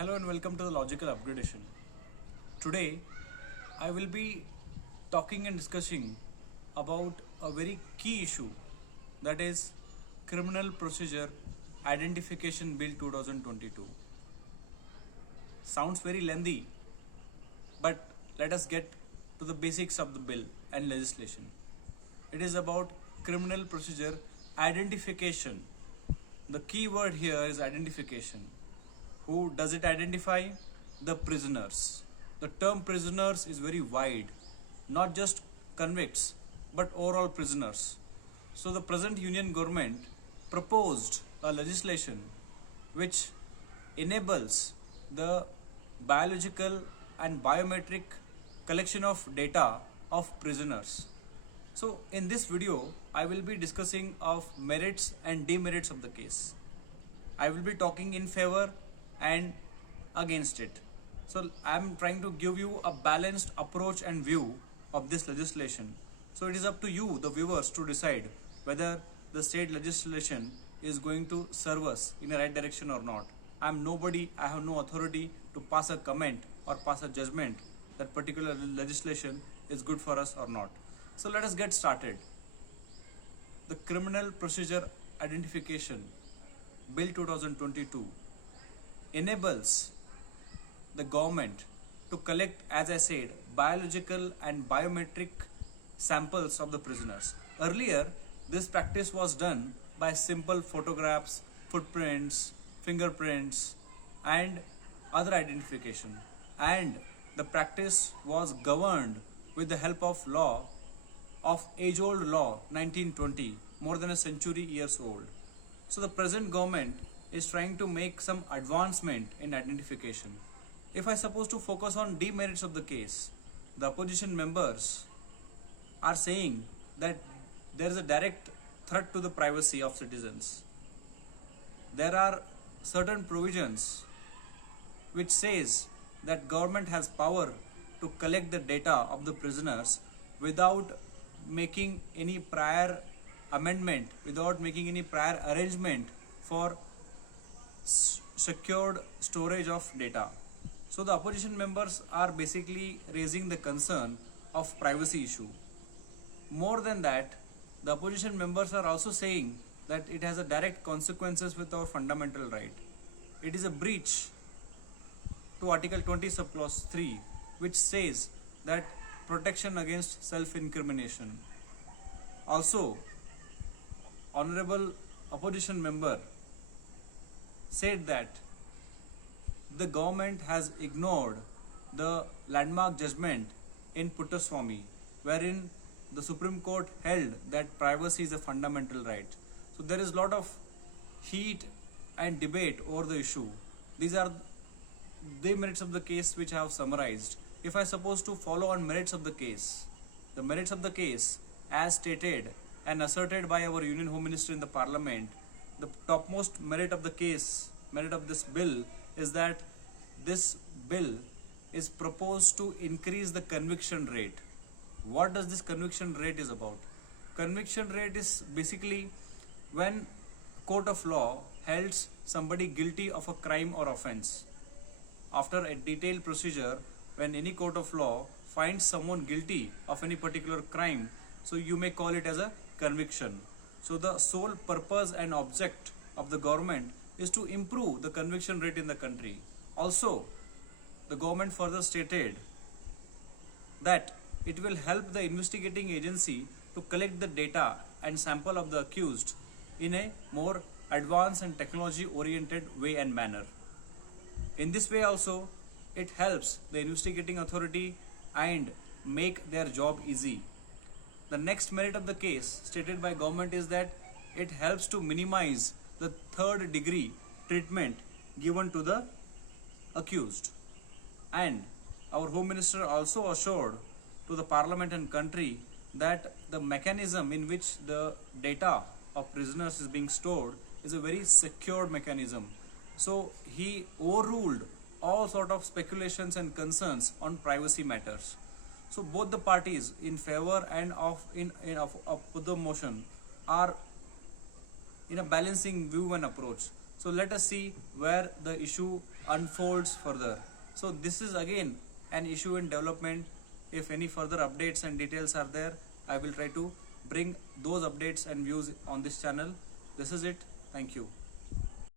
Hello and welcome to the Logical Upgradation. Today, I will be talking and discussing about a very key issue, that is Criminal Procedure Identification Bill 2022. Sounds very lengthy, but let us get to the basics of the bill and legislation. It is about criminal procedure identification. The key word here is identification. Who does it identify? The prisoners. The term prisoners is very wide, not just convicts, but overall prisoners. So the present union government proposed a legislation which enables the biological and biometric collection of data of prisoners. So in this video, I will be discussing of merits and demerits of the case. I will be talking in favor and against it. So I am trying to give you a balanced approach and view of this legislation. So it is up to you, the viewers, to decide whether the state legislation is going to serve us in the right direction or not. I am nobody, I have no authority to pass a comment or pass a judgment that particular legislation is good for us or not. So let us get started. The Criminal Procedure Identification Bill 2022 enables the government to collect, as I said, biological and biometric samples of the prisoners. Earlier, this practice was done by simple photographs, footprints, fingerprints, and other identification. And the practice was governed with the help of law, of age-old law 1920, more than a century years old. So the present government is trying to make some advancement in identification. If I suppose to focus on demerits of the case, the opposition members are saying that there is a direct threat to the privacy of citizens. There are certain provisions which says that government has power to collect the data of the prisoners without making any prior amendment, without making any prior arrangement for secured storage of data. So the opposition members are basically raising the concern of privacy issue. More than that, the opposition members are also saying that it has a direct consequences with our fundamental right. It is a breach to Article 20 subclause 3, which says that protection against self-incrimination. Also, honorable opposition member said that the government has ignored the landmark judgment in Puttaswamy, wherein the Supreme Court held that privacy is a fundamental right. So there is a lot of heat and debate over the issue. These are the merits of the case which I have summarized. If I suppose to follow on merits of the case, the merits of the case as stated and asserted by our Union Home Minister in the Parliament, the topmost merit of the case, merit of this bill, is that this bill is proposed to increase the conviction rate. What does this conviction rate is about? Conviction rate is basically when court of law holds somebody guilty of a crime or offense. After a detailed procedure, when any court of law finds someone guilty of any particular crime, so you may call it as a conviction. So the sole purpose and object of the government is to improve the conviction rate in the country. Also, the government further stated that it will help the investigating agency to collect the data and sample of the accused in a more advanced and technology oriented way and manner. In this way also, it helps the investigating authority and make their job easy. The next merit of the case stated by government is that it helps to minimize the third degree treatment given to the accused. And our Home Minister also assured to the Parliament and country that the mechanism in which the data of prisoners is being stored is a very secured mechanism. So he overruled all sort of speculations and concerns on privacy matters. So both the parties in favor and of the motion are in a balancing view and approach. So let us see where the issue unfolds further. So this is again an issue in development. If any further updates and details are there, I will try to bring those updates and views on this channel. This is it. Thank you.